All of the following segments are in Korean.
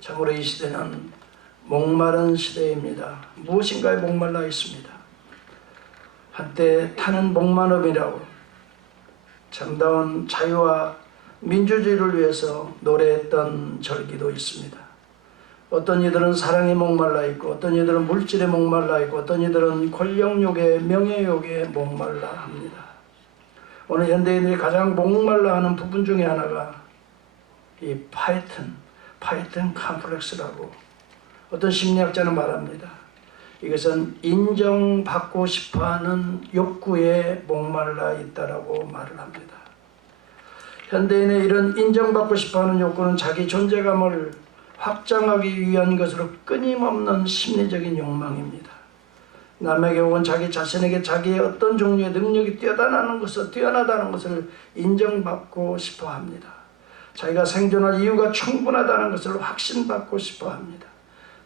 참으로 이 시대는 목마른 시대입니다. 무엇인가에 목말라 있습니다. 한때 타는 목마름이라고 참다운 자유와 민주주의를 위해서 노래했던 절기도 있습니다. 어떤 이들은 사랑에 목말라 있고, 어떤 이들은 물질에 목말라 있고, 어떤 이들은 권력욕에, 명예욕에 목말라 합니다. 오늘 현대인들이 가장 목말라 하는 부분 중에 하나가 이 파이튼 컴플렉스라고 어떤 심리학자는 말합니다. 이것은 인정받고 싶어하는 욕구에 목말라 있다라고 말을 합니다. 현대인의 이런 인정받고 싶어하는 욕구는 자기 존재감을 확장하기 위한 것으로 끊임없는 심리적인 욕망입니다. 남에게 혹은 자기 자신에게 자기의 어떤 종류의 능력이 뛰어나다는 것을 인정받고 싶어합니다. 자기가 생존할 이유가 충분하다는 것을 확신받고 싶어합니다.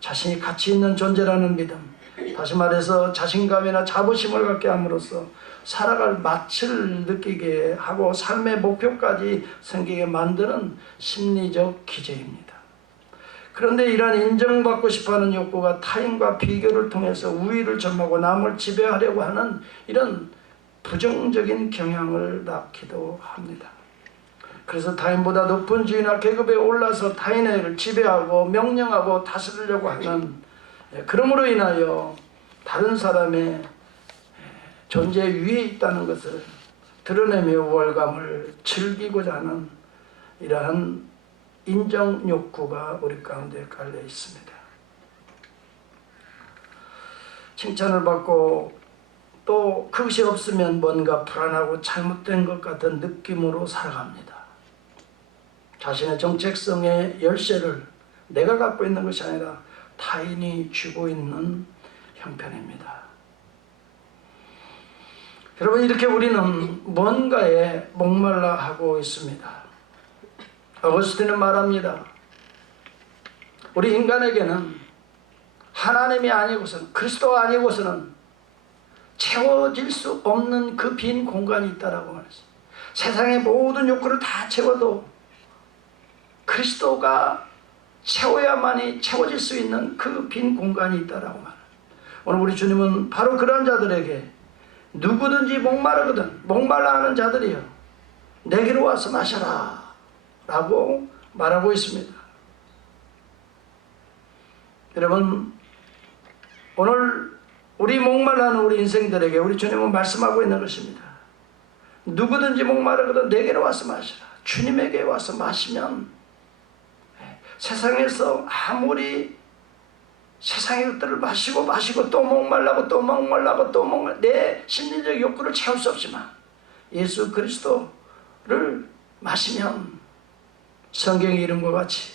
자신이 가치 있는 존재라는 믿음, 다시 말해서 자신감이나 자부심을 갖게 함으로써 살아갈 맛을 느끼게 하고 삶의 목표까지 생기게 만드는 심리적 기제입니다. 그런데 이러한 인정받고 싶어하는 욕구가 타인과 비교를 통해서 우위를 점하고 남을 지배하려고 하는 이런 부정적인 경향을 낳기도 합니다. 그래서 타인보다 높은 지위나 계급에 올라서 타인을 지배하고 명령하고 다스리려고 하는, 그러므로 인하여 다른 사람의 존재 위에 있다는 것을 드러내며 우월감을 즐기고자 하는 이러한 인정 욕구가 우리 가운데 깔려 있습니다. 칭찬을 받고 또 그것이 없으면 뭔가 불안하고 잘못된 것 같은 느낌으로 살아갑니다. 자신의 정체성의 열쇠를 내가 갖고 있는 것이 아니라 타인이 쥐고 있는 형편입니다. 여러분, 이렇게 우리는 뭔가에 목말라 하고 있습니다. 어거스틴은 말합니다. 우리 인간에게는 하나님이 아니고서는, 그리스도가 아니고서는 채워질 수 없는 그 빈 공간이 있다라고 말했어요. 세상의 모든 욕구를 다 채워도 그리스도가 채워야만이 채워질 수 있는 그 빈 공간이 있다라고 말해요. 오늘 우리 주님은 바로 그런 자들에게 누구든지 목말라 하는 자들이요, 내게로 와서 마셔라 라고 말하고 있습니다. 여러분, 오늘 우리 목말라하는 우리 인생들에게 우리 주님은 말씀하고 있는 것입니다. 누구든지 목마르거든 내게로 와서 마시라. 주님에게 와서 마시면 세상에서 아무리 세상의 것들을 마시고 또 목말라고 내 심리적 욕구를 채울 수 없지만 예수 그리스도를 마시면 성경의 이름과 같이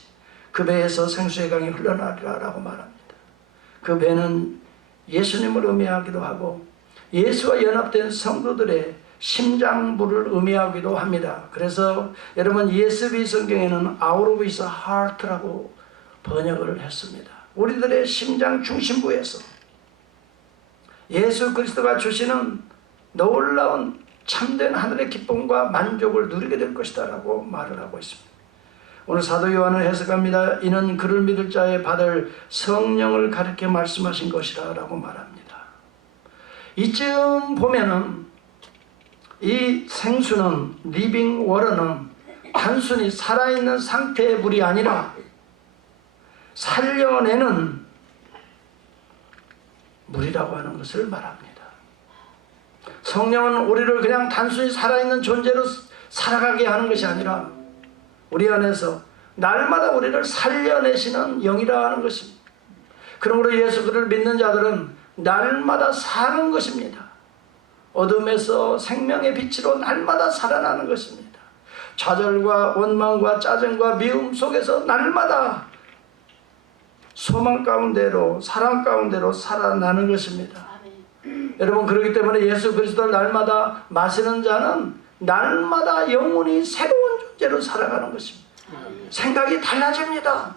그 배에서 생수의 강이 흘러나리라 라고 말합니다. 그 배는 예수님을 의미하기도 하고 예수와 연합된 성도들의 심장부를 의미하기도 합니다. 그래서 여러분, ESV 성경에는 Out of his heart라고 번역을 했습니다. 우리들의 심장 중심부에서 예수 그리스도가 주시는 놀라운 참된 하늘의 기쁨과 만족을 누리게 될 것이다 라고 말을 하고 있습니다. 오늘 사도 요한은 해석합니다. 이는 그를 믿을 자에 받을 성령을 가르쳐 말씀하신 것이라 라고 말합니다. 이쯤 보면은 이 생수는, 리빙 워터는 단순히 살아있는 상태의 물이 아니라 살려내는 물이라고 하는 것을 말합니다. 성령은 우리를 그냥 단순히 살아있는 존재로 살아가게 하는 것이 아니라 우리 안에서 날마다 우리를 살려내시는 영이라 하는 것입니다. 그러므로 예수 그리스도를 믿는 자들은 날마다 사는 것입니다. 어둠에서 생명의 빛으로 날마다 살아나는 것입니다. 좌절과 원망과 짜증과 미움 속에서 날마다 소망 가운데로, 사랑 가운데로 살아나는 것입니다. 여러분, 그렇기 때문에 예수 그리스도를 날마다 마시는 자는 날마다 영혼이 새로운 존재로 살아가는 것입니다. 생각이 달라집니다.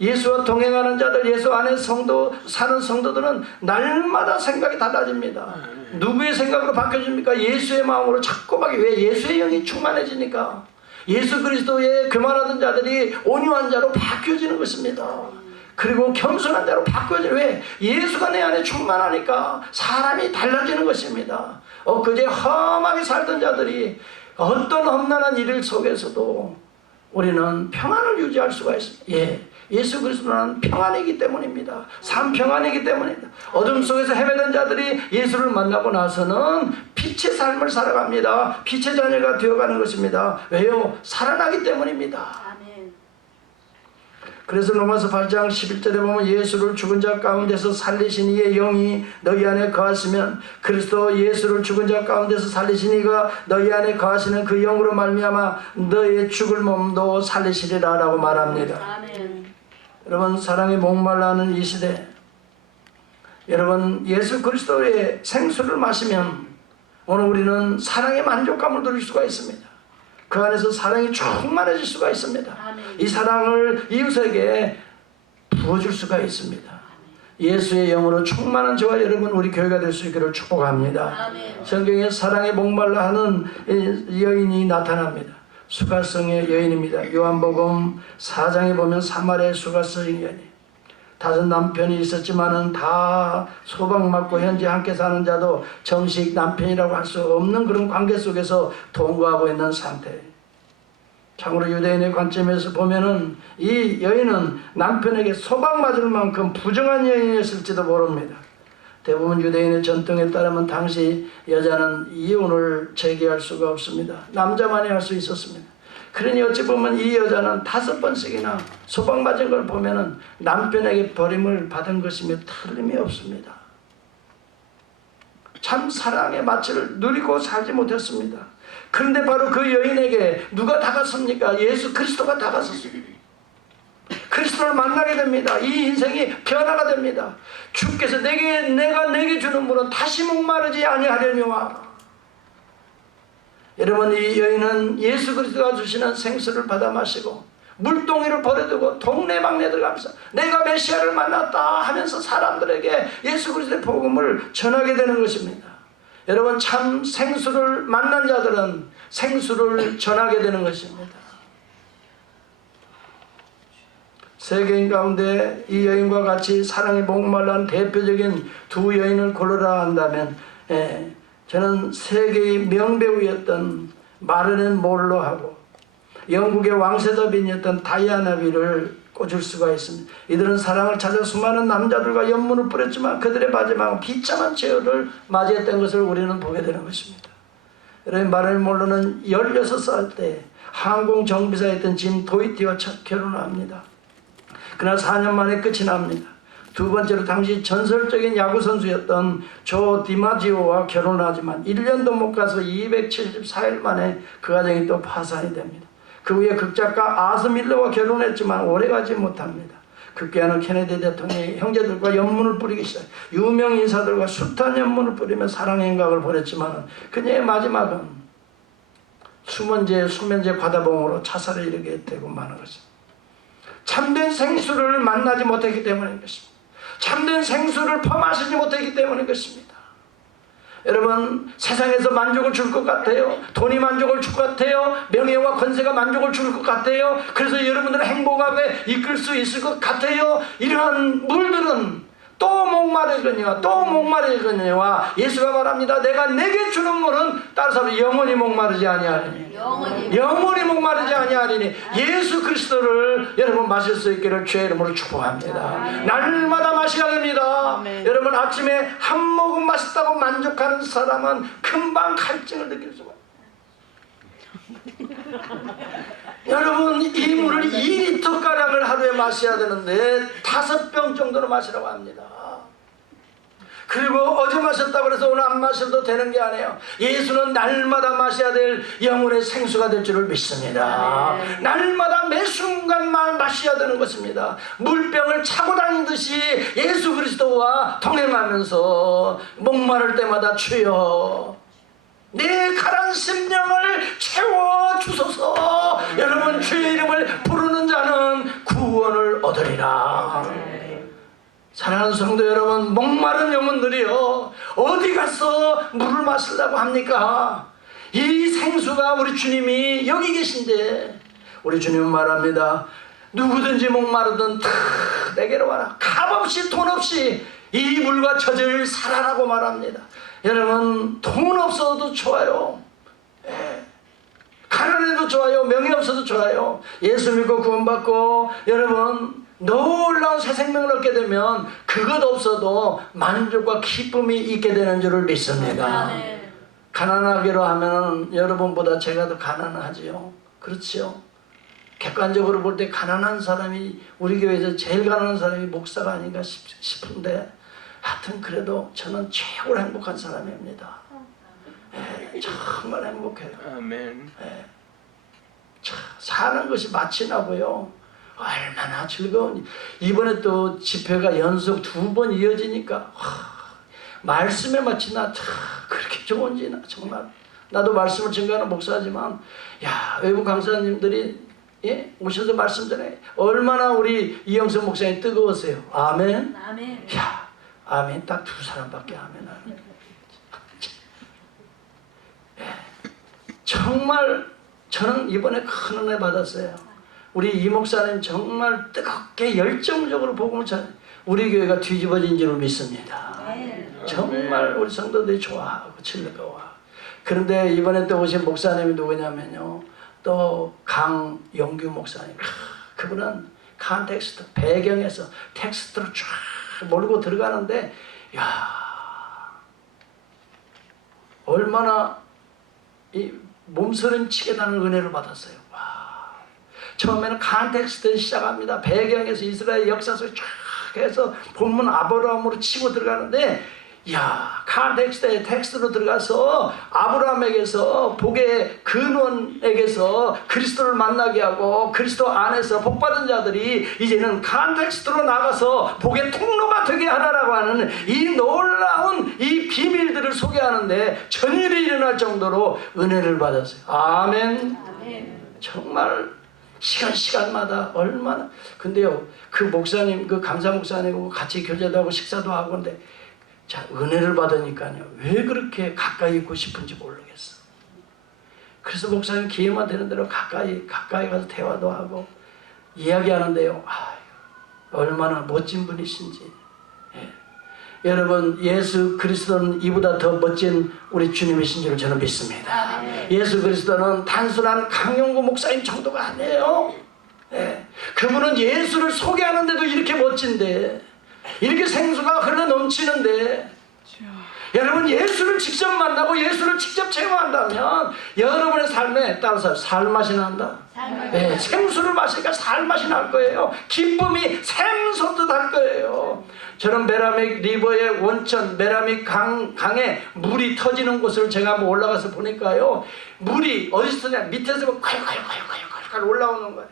예수와 동행하는 자들, 예수 안에 사는 성도들은 날마다 생각이 달라집니다. 누구의 생각으로 바뀌어집니까? 예수의 마음으로 자꾸만. 왜? 예수의 영이 충만해지니까. 예수 그리스도에 교만하던 자들이 온유한 자로 바뀌어지는 것입니다. 그리고 겸손한 자로 바뀌어져요. 왜? 예수가 내 안에 충만하니까 사람이 달라지는 것입니다. 엊그제 험하게 살던 자들이 어떤 험난한 일 속에서도 우리는 평안을 유지할 수가 있습니다. 예수 그리스도는 평안이기 때문입니다. 삶 평안이기 때문입니다. 어둠 속에서 헤매던 자들이 예수를 만나고 나서는 빛의 삶을 살아갑니다. 빛의 자녀가 되어가는 것입니다. 왜요? 살아나기 때문입니다. 그래서 로마서 8장 11절에 보면 예수를 죽은 자 가운데서 살리신 이의 영이 너희 안에 거하시면 그리스도 예수를 죽은 자 가운데서 살리신 이가 너희 안에 거하시는 그 영으로 말미암아 너희의 죽을 몸도 살리시리라 라고 말합니다. 아멘. 여러분, 사랑에 목말라하는 이 시대, 여러분 예수 그리스도의 생수를 마시면 오늘 우리는 사랑의 만족감을 누릴 수가 있습니다. 그 안에서 사랑이 충만해질 수가 있습니다. 이 사랑을 이웃에게 부어줄 수가 있습니다. 예수의 영으로 충만한 저와 여러분, 우리 교회가 될 수 있기를 축복합니다. 성경에 사랑에 목말라 하는 여인이 나타납니다. 수가성의 여인입니다. 요한복음 4장에 보면 사마리아 수가성의 여인, 5 남편이 있었지만은 다 소방맞고 현재 함께 사는 자도 정식 남편이라고 할 수 없는 그런 관계 속에서 동거하고 있는 상태. 참으로 유대인의 관점에서 보면은 이 여인은 남편에게 소방맞을 만큼 부정한 여인이었을지도 모릅니다. 대부분 유대인의 전통에 따르면 당시 여자는 이혼을 제기할 수가 없습니다. 남자만이 할 수 있었습니다. 그러니 어찌 보면 이 여자는 5번씩이나 소방맞은 걸 보면은 남편에게 버림을 받은 것이며 틀림이 없습니다. 참 사랑의 마취를 누리고 살지 못했습니다. 그런데 바로 그 여인에게 누가 다가섭니까? 예수 그리스도가 다가섰습니다. 그리스도를 만나게 됩니다. 이 인생이 변화가 됩니다. 주께서 내가 내게 주는 물은 다시 목마르지 아니하려니와. 여러분, 이 여인은 예수 그리스도가 주시는 생수를 받아 마시고 물동이를 버려두고 동네 막내 들어가면서 내가 메시아를 만났다 하면서 사람들에게 예수 그리스도의 복음을 전하게 되는 것입니다. 여러분, 참 생수를 만난 자들은 생수를 전하게 되는 것입니다. 세계인 가운데 이 여인과 같이 사랑에 목말란 대표적인 2 여인을 고르라 한다면 저는 세계의 명배우였던 마릴린 monroe하고 영국의 왕세자빈이었던 다이아나비를 꽂을 수가 있습니다. 이들은 사랑을 찾아 수많은 남자들과 연문을 뿌렸지만 그들의 마지막은 비참한 최후를 맞이했던 것을 우리는 보게 되는 것입니다. 여러분, 마릴린 monroe는 16살 때 항공 정비사였던 짐 도이티와 첫 결혼을 합니다. 그러나 4년 만에 끝이 납니다. 2번째로 당시 전설적인 야구선수였던 조 디마지오와 결혼을 하지만 1년도 못 가서 274일 만에 그 가정이 또 파산이 됩니다. 그 후에 극작가 아스 밀러와 결혼했지만 오래가지 못합니다. 급기야는 케네디 대통령이 형제들과 연문을 뿌리기 시작, 유명 인사들과 숱한 연문을 뿌리며 사랑의 행각을 벌였지만 그녀의 마지막은 수면제 과다봉으로 자살에 이르게 되고 마는 것입니다. 참된 생수를 만나지 못했기 때문인 것입니다. 참된 생수를 퍼마시지 못했기 때문인 것입니다. 여러분, 세상에서 만족을 줄 것 같아요. 돈이 만족을 줄 것 같아요. 명예와 권세가 만족을 줄 것 같아요. 그래서 여러분들을 행복하게 이끌 수 있을 것 같아요. 이러한 물들은 또 목마르거니와 예수가 말합니다. 내가 내게 주는 물은 따라서 영원히 목마르지 아니하리니. 영원히 목마르지 아니하리니. 예수 그리스도를 여러분 마실 수 있기를 주의 이름으로 축복합니다. 날마다 마셔야 됩니다. 여러분, 아침에 한 모금 마셨다고 만족하는 사람은 금방 갈증을 느낄 수가 여러분, 이 물을 2리터가량을 하루에 마셔야 되는데 5병 정도로 마시라고 합니다. 그리고 어제 마셨다고 해서 오늘 안 마셔도 되는 게 아니에요. 예수는 날마다 마셔야 될 영혼의 생수가 될 줄을 믿습니다. 날마다 매 순간만 마셔야 되는 것입니다. 물병을 차고 다니듯이 예수 그리스도와 동행하면서 목마를 때마다 주여 내 가란 심령을 채워주소서. 여러분, 주의 이름을 부르는 자는 구원을 얻으리라. 사랑하는 성도 여러분, 목마른 영혼들이요, 어디 가서 물을 마시려고 합니까? 이 생수가 우리 주님이 여기 계신데 우리 주님은 말합니다. 누구든지 목마르든 다 내게로 와라. 값없이 돈 없이 이 물과 젖을 사라라고 말합니다. 여러분 돈 없어도 좋아요. 가난해도 좋아요. 명예 없어도 좋아요. 예수 믿고 구원받고 여러분 놀라운 새 생명을 얻게 되면 그것 없어도 만족과 기쁨이 있게 되는 줄을 믿습니다. 가난하기로 하면 여러분보다 제가 더 가난하지요. 그렇지요. 객관적으로 볼 때 가난한 사람이 우리 교회에서 제일 가난한 사람이 목사가 아닌가 싶은데 하여튼 그래도 저는 최고로 행복한 사람입니다. 정말 행복해요. 아멘. 사는 것이 맛이 나고요. 얼마나 즐거운. 이번에 또 집회가 연속 2번 이어지니까 말씀에 마치 나 그렇게 좋은지 나 정말 나도 말씀을 증거하는 목사지만 외부 강사님들이 오셔서 말씀 전에 얼마나 우리 이영석 목사님 뜨거웠어요. 아멘. 아멘. 아멘. 딱 2사람밖에 아멘. 정말 저는 이번에 큰 은혜 받았어요. 우리 이 목사님 정말 뜨겁게 열정적으로 복음을 전해 우리 교회가 뒤집어진 줄을 믿습니다. 정말 우리 성도들이 좋아하고 즐거워. 그런데 이번에 또 오신 목사님이 누구냐면요. 또 강영규 목사님. 그분은 컨텍스트 배경에서 텍스트로 쫙 몰고 들어가는데 얼마나 이 몸서림치게 나는 은혜를 받았어요. 처음에는 컨텍스트에서 시작합니다. 배경에서 이스라엘 역사 속에 쫙 해서 본문 아브라함으로 치고 들어가는데 컨텍스트에 텍스트로 들어가서 아브라함에게서 복의 근원에게서 그리스도를 만나게 하고 그리스도 안에서 복받은 자들이 이제는 컨텍스트로 나가서 복의 통로가 되게 하라라고 하는 이 놀라운 이 비밀들을 소개하는데 전율이 일어날 정도로 은혜를 받았어요. 아멘. 정말 시간마다 얼마나. 근데요 그 목사님 그 강사 목사님하고 같이 교제도 하고 식사도 하고 근데 은혜를 받으니까요 왜 그렇게 가까이 있고 싶은지 모르겠어. 그래서 목사님 기회만 되는 대로 가까이 가서 대화도 하고 이야기하는데요 얼마나 멋진 분이신지. 여러분 예수 그리스도는 이보다 더 멋진 우리 주님이신 줄 저는 믿습니다. 예수 그리스도는 단순한 강용구 목사님 정도가 아니에요. 그분은 예수를 소개하는데도 이렇게 멋진데 이렇게 생수가 흘러 넘치는데 여러분 예수를 직접 만나고 예수를 직접 체험한다면 여러분의 삶에 따라서 살맛이 난다. 생수를 마시니까 살맛이 날 거예요. 기쁨이 샘솟듯 할 거예요. 저는 메라믹 리버의 원천 메라믹 강에 물이 터지는 곳을 제가 한번 올라가서 보니까요 물이 어디서 터지냐 밑에서 콸콸콸콸콸 올라오는 거예요.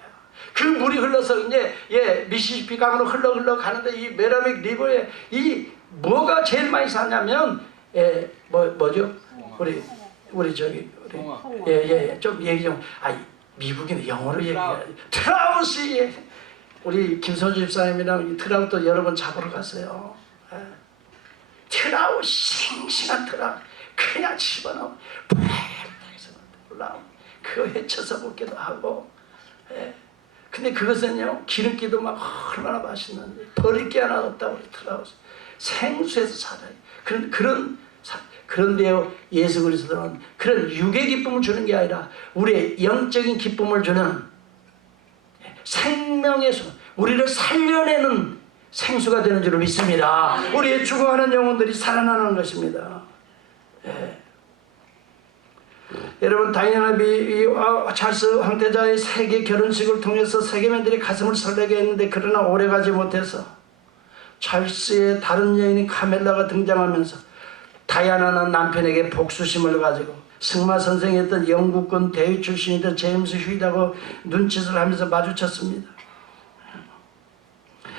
그 물이 흘러서 이제 미시시피 강으로 흘러 가는데 이 메라믹 리버에 이 뭐가 제일 많이 사냐면 뭐죠? 우리 저기 좀 얘기 좀 미국인 영어로 얘기해요. 트라우스. 우리 김선주 집사님이랑 트라우스 여러 번 잡으러 갔어요. 트라우스 싱싱한 트라우스 그냥 집어넣어 올라오고 그거 헤쳐서 먹기도 하고. 근데 그것은요 기름기도 막 얼마나 맛있는지 버릴 게 하나 없다고 트라우스 생수에서 살아요. 그런데요 예수 그리스도는 그런 육의 기쁨을 주는 게 아니라 우리의 영적인 기쁨을 주는 생명의 수, 우리를 살려내는 생수가 되는 줄을 믿습니다. 우리의 죽어가는 영혼들이 살아나는 것입니다. 여러분 다이애나 찰스 황태자의 세계 결혼식을 통해서 세계민들이 가슴을 설레게 했는데 그러나 오래가지 못해서 찰스의 다른 여인인 카멜라가 등장하면서 다이애나는 남편에게 복수심을 가지고 승마 선생이었던 영국군 대위 출신이던 제임스 휴이하고 눈짓을 하면서 마주쳤습니다.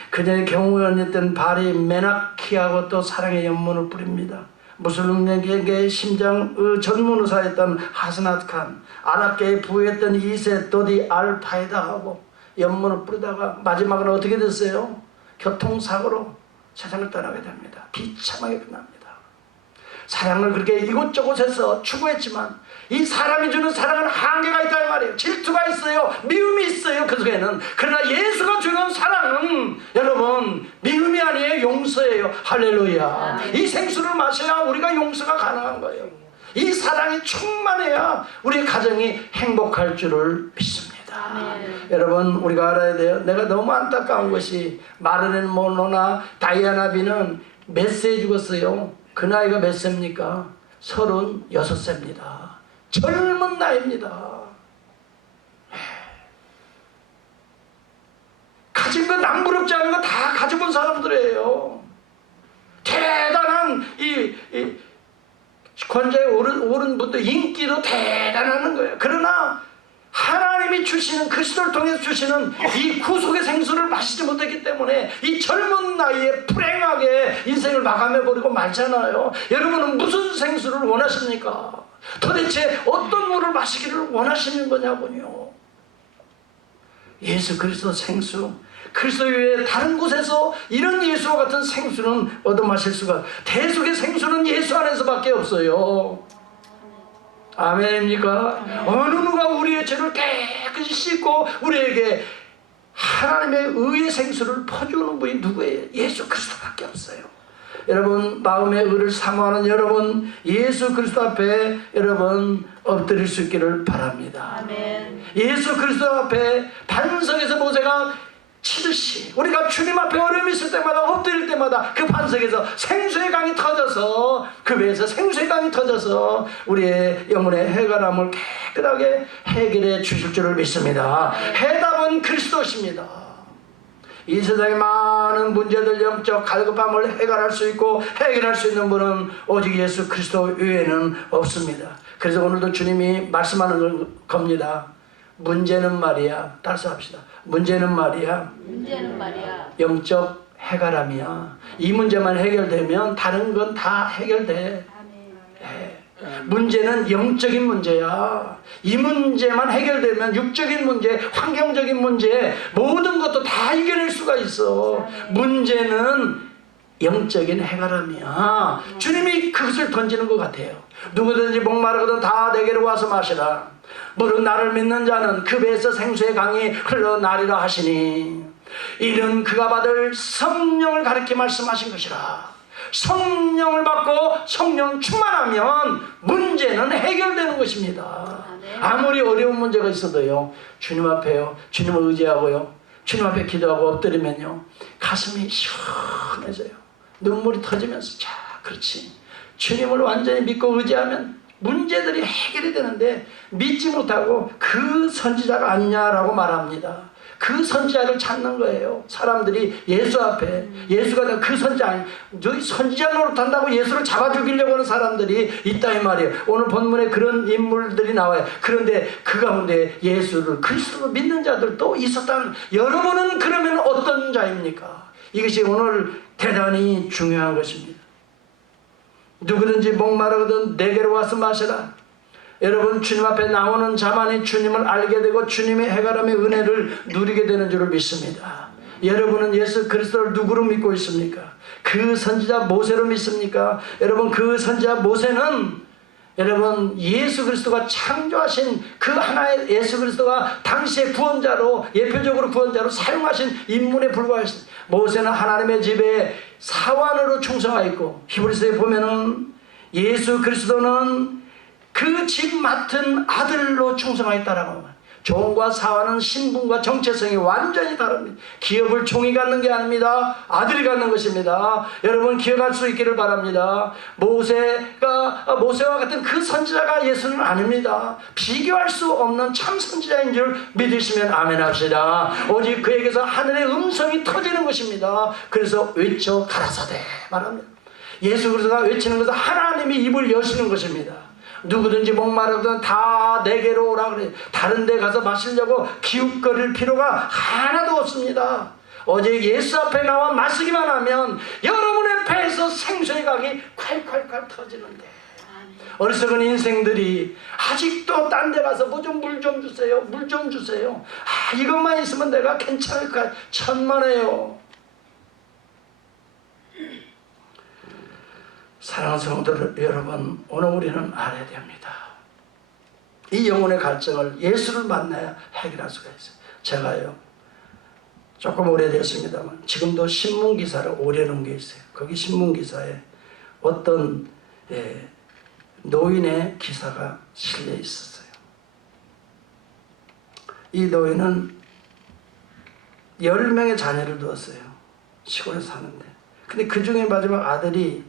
그녀의 경호원이었던 바리 메나키하고 또 사랑의 연문을 뿌립니다. 무슬림계의 심장 전문의사였던 하스나트 칸, 아랍계의 부였던 2세 도디 알 파이다하고 연문을 뿌리다가 마지막으로 어떻게 됐어요? 교통사고로 세상을 떠나게 됩니다. 비참하게 끝납니다. 사랑을 그렇게 이곳저곳에서 추구했지만 이 사람이 주는 사랑은 한계가 있다는 말이에요. 질투가 있어요. 미움이 있어요. 그 속에는. 그러나 예수가 주는 사랑은 여러분 미움이 아니에요. 용서예요. 할렐루야. 이 생수를 마셔야 우리가 용서가 가능한 거예요. 이 사랑이 충만해야 우리의 가정이 행복할 줄을 믿습니다. 여러분 우리가 알아야 돼요. 내가 너무 안타까운 것이 마릴린 monroe나 다이아나 비는 몇 세에 죽었어요? 그 나이가 몇 세입니까? 36세입니다. 젊은 나이입니다. 가진 거 남부럽지 않은 거 다 가져본 사람들이에요. 대단한 이 권좌에 오른 분도 인기도 대단한 거예요. 그러나 하나님이 주시는 그리스도를 통해서 주시는 이 구속의 생수를 마시지 못했기 때문에 이 젊은 나이에 불행하게 인생을 마감해버리고 말잖아요. 여러분은 무슨 생수를 원하십니까? 도대체 어떤 물을 마시기를 원하시는 거냐고요. 예수 그리스도 생수, 그리스도 외에 다른 곳에서 이런 예수와 같은 생수는 얻어 마실 수가, 대속의 생수는 예수 안에서밖에 없어요. 아멘입니까? 어느 누가 우리의 죄를 깨끗이 씻고 우리에게 하나님의 의의 생수를 퍼주는 분이 누구예요? 예수 그리스도밖에 없어요. 여러분 마음의 의를 사모하는 여러분, 예수 그리스도 앞에 여러분 엎드릴 수 있기를 바랍니다. 아멘. 예수 그리스도 앞에 반석에서 모세가 치듯이 우리가 주님 앞에 어려움이 있을 때마다 엎드릴 때마다 그 반석에서 생수의 강이 터져서, 그 배에서 생수의 강이 터져서 우리의 영혼의 해결함을 깨끗하게 해결해 주실 줄을 믿습니다. 해답은 그리스도십니다. 이 세상의 많은 문제들, 영적 갈급함을 해결할 수 있고 해결할 수 있는 분은 오직 예수 그리스도 외에는 없습니다. 그래서 오늘도 주님이 말씀하는 겁니다. 문제는 말이야, 따라서 합시다. 문제는 말이야, 영적 해결함이야. 이 문제만 해결되면 다른 건 다 해결돼. 문제는 영적인 문제야. 이 문제만 해결되면 육적인 문제, 환경적인 문제, 모든 것도 다 이겨낼 수가 있어. 문제는 영적인 해결함이야. 주님이 그것을 던지는 것 같아요. 누구든지 목마르거든 다 내게로 와서 마시라. 무릇 나를 믿는 자는 그 배에서 생수의 강이 흘러나리라 하시니, 이는 그가 받을 성령을 가리켜 말씀하신 것이라. 성령을 받고 성령 충만하면 문제는 해결되는 것입니다. 아무리 어려운 문제가 있어도요, 주님 앞에요, 주님을 의지하고요, 주님 앞에 기도하고 엎드리면요, 가슴이 시원해져요. 눈물이 터지면서, 자, 그렇지, 주님을 완전히 믿고 의지하면 문제들이 해결이 되는데, 믿지 못하고 그 선지자가 아니냐라고 말합니다. 그 선지자를 찾는 거예요. 사람들이 예수 앞에, 예수가 그 선지자 아니, 저희 선지자 노릇한다고 예수를 잡아 죽이려고 하는 사람들이 있다 이 말이에요. 오늘 본문에 그런 인물들이 나와요. 그런데 그 가운데 예수를 그리스도로 믿는 자들도 있었다는, 여러분은 그러면 어떤 자입니까? 이것이 오늘 대단히 중요한 것입니다. 누구든지 목마르거든 내게로 와서 마시라. 여러분 주님 앞에 나오는 자만이 주님을 알게 되고 주님의 해결함의 은혜를 누리게 되는 줄을 믿습니다. 여러분은 예수 그리스도를 누구로 믿고 있습니까? 그 선지자 모세로 믿습니까? 여러분 그 선지자 모세는 여러분 예수 그리스도가 창조하신 그 하나의 예수 그리스도가 당시의 구원자로, 예표적으로 구원자로 사용하신 인물에 불과했습니다. 모세는 하나님의 집에 사환으로 충성하였고, 히브리서에 보면은 예수 그리스도는 그 집 맡은 아들로 충성하였다라고 합니다. 종과 사환은 신분과 정체성이 완전히 다릅니다. 기업을 종이 갖는 게 아닙니다. 아들이 갖는 것입니다. 여러분 기억할 수 있기를 바랍니다. 모세와 같은 그 선지자가 예수는 아닙니다. 비교할 수 없는 참 선지자인 줄 믿으시면 아멘 합시다. 오직 그에게서 하늘의 음성이 터지는 것입니다. 그래서 외쳐 가라사대 말합니다. 예수 그리스도가 외치는 것은 하나님이 입을 여시는 것입니다. 누구든지 목마르거든 다 내게로 오라 그래요. 다른 데 가서 마시려고 기웃거릴 필요가 하나도 없습니다. 오직 예수 앞에 나와 마시기만 하면 여러분의 배에서 생수의 강이 콸콸콸 터지는데, 어리석은 인생들이 아직도 딴 데 가서 뭐 좀 물 좀 주세요, 물 좀 주세요, 아 이것만 있으면 내가 괜찮을까, 천만에요. 사랑하는 성도들 여러분, 오늘 우리는 알아야 됩니다. 이 영혼의 갈증을 예수를 만나야 해결할 수가 있어요. 제가요, 조금 오래됐습니다만 지금도 신문기사를 오래 넘겨 있어요. 거기 신문기사에 어떤 노인의 기사가 실려 있었어요. 이 노인은 10명의 자녀를 두었어요. 시골에 사는데. 근데 그 중에 마지막 아들이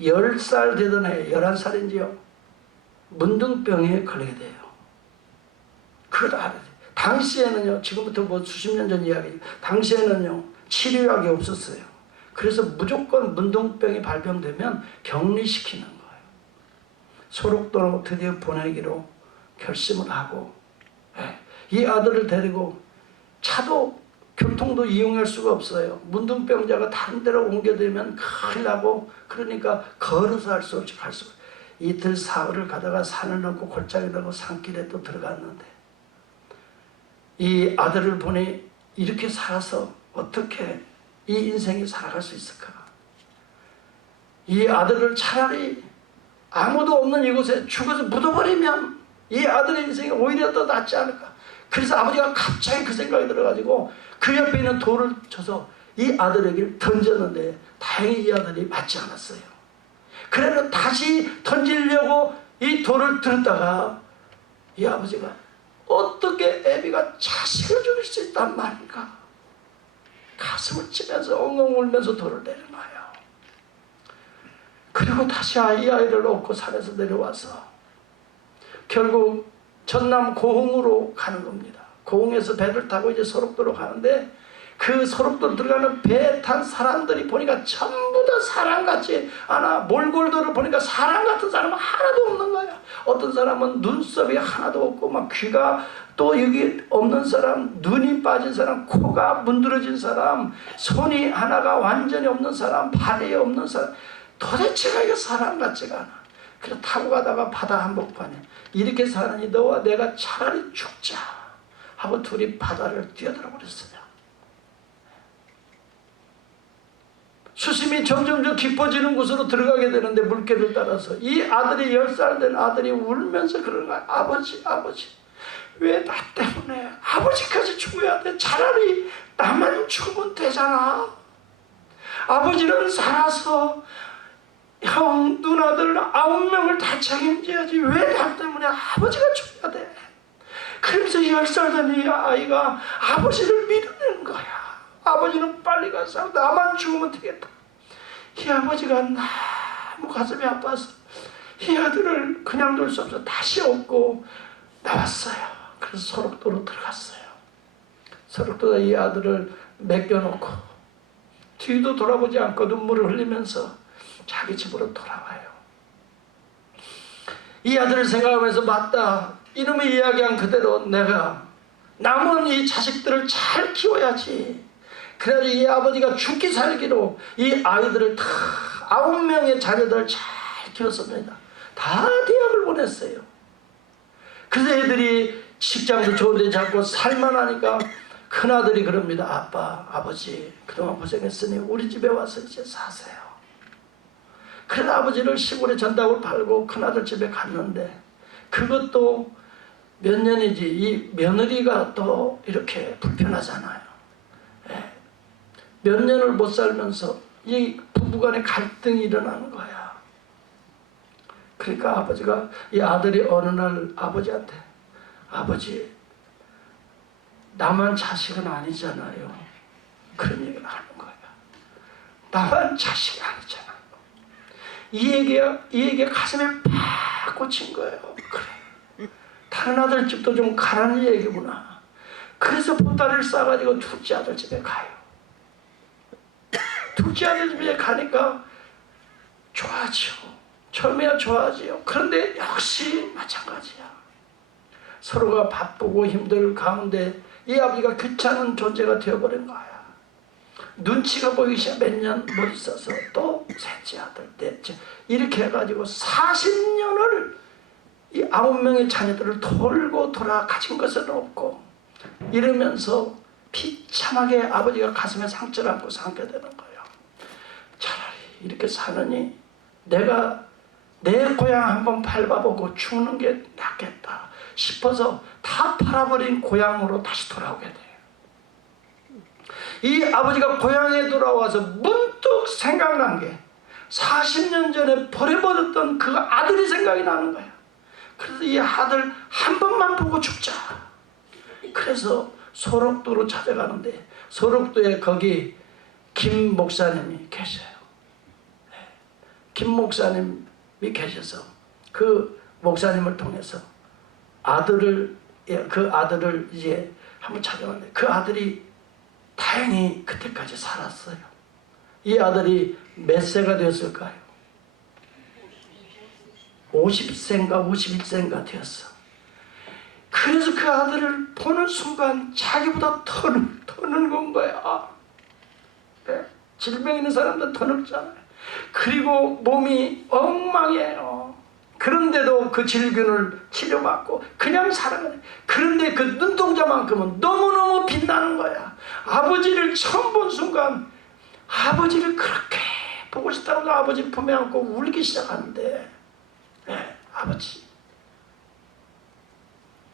10살 되던 해, 11살인지요, 문둥병에 걸리게 돼요. 그걸 알아야 돼요. 당시에는요, 지금부터 뭐 수십 년 전 이야기, 당시에는요, 치료약이 없었어요. 그래서 무조건 문둥병이 발병되면 격리시키는 거예요. 소록도로 드디어 보내기로 결심을 하고, 이 아들을 데리고 차도 교통도 이용할 수가 없어요. 문둥병자가 다른 데로 옮겨들면 큰일 나고, 그러니까 걸어서 할 수 없이 갈 수가. 이틀 사흘을 가다가 산을 넘고 골짜기 넘고 산길에 또 들어갔는데, 이 아들을 보니 이렇게 살아서 어떻게 이 인생이 살아갈 수 있을까? 이 아들을 차라리 아무도 없는 이곳에 죽어서 묻어버리면 이 아들의 인생이 오히려 더 낫지 않을까? 그래서 아버지가 갑자기 그 생각이 들어가지고 그 옆에 있는 돌을 쳐서 이 아들에게 던졌는데 다행히 이 아들이 맞지 않았어요. 그래서 다시 던지려고 이 돌을 들었다가 이 아버지가 어떻게 애비가 자식을 죽일 수 있단 말인가? 가슴을 치면서 엉엉 울면서 돌을 내려놔요. 그리고 다시 이 아이를 얻고 산에서 내려와서 결국 전남 고흥으로 가는 겁니다. 고흥에서 배를 타고 이제 소록도로 가는데, 그 소록도로 들어가는 배에 탄 사람들이 보니까 전부 다 사람같이 않아. 몰골도를 보니까 사람 같은 사람은 하나도 없는 거야. 어떤 사람은 눈썹이 하나도 없고, 막 귀가 또 여기 없는 사람, 눈이 빠진 사람, 코가 문드러진 사람, 손이 하나가 완전히 없는 사람, 발이 없는 사람, 도대체가 이게 사람 같지가 않아. 그래서 타고 가다가 바다 한복판에 이렇게 사느니 너와 내가 차라리 죽자 하고 둘이 바다를 뛰어들어 버렸어요. 수심이 점점 깊어지는 곳으로 들어가게 되는데, 물길을 따라서 이 아들이 10살 된 아들이 울면서 그러는 거야. 아버지, 아버지, 왜 나 때문에 아버지까지 죽어야 돼? 차라리 나만 죽으면 되잖아. 아버지는 살아서 형, 누나들 9명을 다 책임져야지. 왜 나 때문에 아버지가 죽어야 돼? 그러면서 10살 된 이 아이가 아버지를 밀어내는 거야. 아버지는 빨리 가서 나만 죽으면 되겠다. 이 아버지가 너무 가슴이 아파서 이 아들을 그냥 둘 수 없어 다시 업고 나왔어요. 그래서 소록도로 들어갔어요. 소록도에 이 아들을 맡겨놓고 뒤도 돌아보지 않고 눈물을 흘리면서 자기 집으로 돌아와요. 이 아들을 생각하면서, 맞다, 이놈이 이야기한 그대로 내가 남은 이 자식들을 잘 키워야지. 그래서 이 아버지가 죽기 살기로 이 아이들을 다 9명의 자녀들을 잘 키웠습니다. 다 대학을 보냈어요. 그래서 애들이 직장도 좋은 데 잡고 살만하니까 큰아들이 그럽니다. 아빠, 아버지, 그동안 고생했으니 우리 집에 와서 이제 사세요. 그래서 아버지를 시골에 전답을 팔고 큰아들 집에 갔는데, 그것도 몇 년이지 이 며느리가 또 이렇게 불편하잖아요. 몇 년을 못 살면서 이 부부간의 갈등이 일어나는 거야. 그러니까 아버지가, 이 아들이 어느 날 아버지한테, 아버지, 나만 자식은 아니잖아요. 그런 얘기를 하는 거야. 나만 자식이 아니잖아요. 이 얘기가 가슴에 팍 꽂힌 거예요. 그래, 다른 아들 집도 좀 가라는 얘기구나. 그래서 보따리를 싸가지고 둘째 아들 집에 가요. 둘째 아들 집에 가니까 좋아하죠. 처음에야 좋아하지요. 그런데 역시 마찬가지야. 서로가 바쁘고 힘들 가운데 이 아버지가 귀찮은 존재가 되어버린 거야. 눈치가 보이기 시작. 몇 년 못 있어서 또 셋째 아들, 넷째, 이렇게 해가지고 40년을 이 9명의 자녀들을 돌고 돌아 가진 것은 없고, 이러면서 비참하게 아버지가 가슴에 상처를 안고 살게 되는 거예요. 차라리 이렇게 사느니 내가 내 고향 한번 밟아보고 죽는 게 낫겠다. 싶어서 다 팔아버린 고향으로 다시 돌아오게 돼요. 이 아버지가 고향에 돌아와서 문득 생각난 게 40년 전에 버려버렸던 그 아들이 생각이 나는 거예요. 그래서 이 아들 한 번만 보고 죽자. 그래서 소록도로 찾아가는데 소록도에 거기 김 목사님이 계셔요. 김 목사님이 계셔서 그 목사님을 통해서 그 아들을 이제 한번 찾아왔는데 그 아들이 다행히 그때까지 살았어요. 이 아들이 몇 세가 되었을까요? 50세인가 51세인가 되었어. 그래서 그 아들을 보는 순간 자기보다 더 늙은 거야. 네? 질병 있는 사람들은 더 늙잖아요. 그리고 몸이 엉망이에요. 그런데도 그 질균을 치료받고 그냥 살아가네. 그런데 그 눈동자만큼은 너무너무 빛나는 거야. 아버지를 처음 본 순간 아버지를 그렇게 보고 싶다고 아버지 품에 안고 울기 시작하는데, 네, 아버지,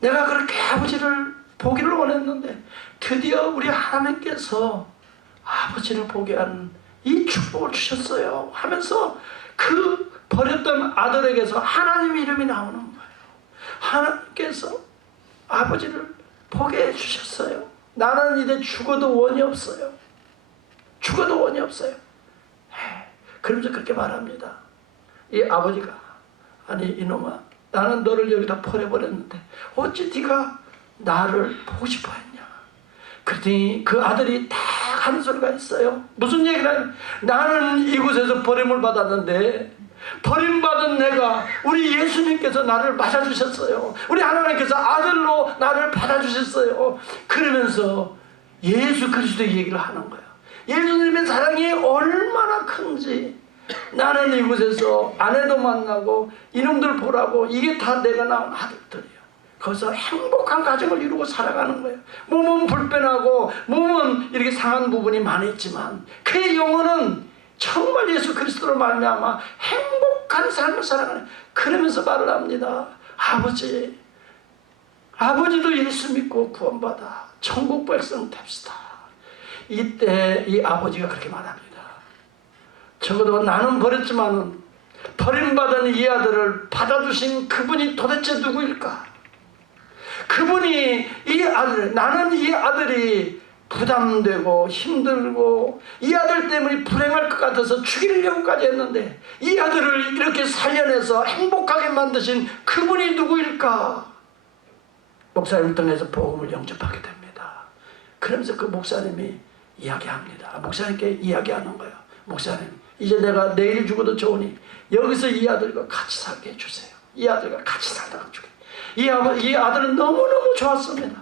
내가 그렇게 아버지를 보기를 원했는데 드디어 우리 하나님께서 아버지를 보게 하는 이 축복을 주셨어요 하면서 그 버렸던 아들에게서 하나님 이름이 나오는 거예요. 하나님께서 아버지를 보게 해주셨어요. 나는 이제 죽어도 원이 없어요. 죽어도 원이 없어요. 그러면서 그렇게 말합니다. 이 아버지가, 아니 이놈아, 나는 너를 여기다 버려버렸는데 어찌 네가 나를 보고 싶어 했냐. 그랬더니 그 아들이 딱 하는 소리가 있어요. 무슨 얘기를? 나는 이곳에서 버림을 받았는데 버림받은 내가, 우리 예수님께서 나를 맞아주셨어요. 우리 하나님께서 아들로 나를 받아주셨어요. 그러면서 예수 그리스도의 얘기를 하는 거예요. 예수님의 사랑이 얼마나 큰지. 나는 이곳에서 아내도 만나고 이놈들 보라고, 이게 다 내가 낳은 아들들이에요. 거기서 행복한 가정을 이루고 살아가는 거예요. 몸은 불편하고 몸은 이렇게 상한 부분이 많이 있지만 그의 영혼은 정말 예수 그리스도로 말미암아 행복한 삶을 살아가는. 그러면서 말을 합니다. 아버지, 아버지도 예수 믿고 구원받아 천국 백성 됩시다. 이때 이 아버지가 그렇게 말합니다. 적어도 나는 버렸지만 버림받은 이 아들을 받아주신 그분이 도대체 누구일까? 그분이 이 아들, 나는 이 아들이 부담되고 힘들고 이 아들 때문에 불행할 것 같아서 죽이려고까지 했는데 이 아들을 이렇게 살려내서 행복하게 만드신 그분이 누구일까? 목사님을 통해서 복음을 영접하게 됩니다. 그러면서 그 목사님이 이야기합니다. 목사님께 이야기하는 거예요. 목사님, 이제 내가 내일 죽어도 좋으니 여기서 이 아들과 같이 살게 해주세요. 이 아들과 같이 살다가 죽게. 이 아들은 너무너무 좋았습니다.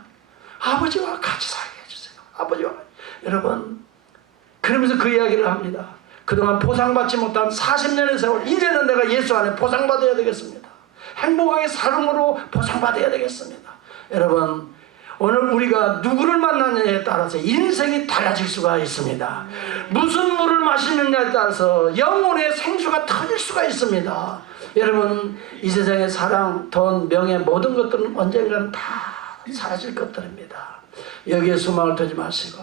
아버지와 같이 살게 해주세요. 아버지와. 여러분, 그러면서 그 이야기를 합니다. 그동안 보상받지 못한 40년의 세월, 이제는 내가 예수 안에 보상받아야 되겠습니다. 행복하게 삶으로 보상받아야 되겠습니다. 여러분, 오늘 우리가 누구를 만나느냐에 따라서 인생이 달라질 수가 있습니다. 무슨 물을 마시느냐에 따라서 영혼의 생수가 터질 수가 있습니다. 여러분, 이 세상의 사랑, 돈, 명예, 모든 것들은 언젠가는 다 사라질 것들입니다. 여기에 수망을 두지 마시고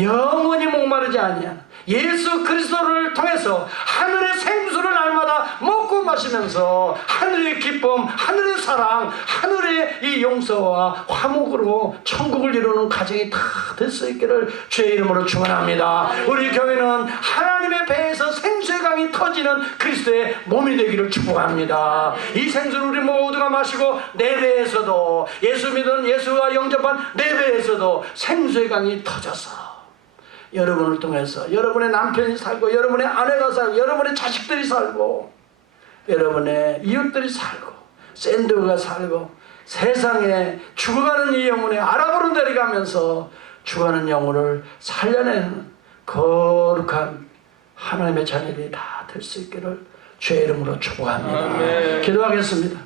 영원히 목마르지 아니한 예수 그리스도를 통해서 하늘의 생수를 날마다 먹고 마시면서 하늘의 기쁨, 하늘의 사랑, 하늘의 이 용서와 화목으로 천국을 이루는 가정이 다 될 수 있기를 주의 이름으로 축원합니다. 우리 교회는 하나님의 배에서 생수의 강이 터지는 그리스도의 몸이 되기를 축복합니다. 이 생수를 우리 모두가 마시고 내 배에서도, 예수 믿은 예수와 영접한 내 배에서도 생수의 강이 터져서 여러분을 통해서 여러분의 남편이 살고, 여러분의 아내가 살고, 여러분의 자식들이 살고, 여러분의 이웃들이 살고, 샌드가 살고, 세상에 죽어가는 이 영혼에 아랍으로 내려가면서 죽어가는 영혼을 살려내는 거룩한 하나님의 자녀들이 다 될 수 있기를 주의 이름으로 축복합니다. 기도하겠습니다.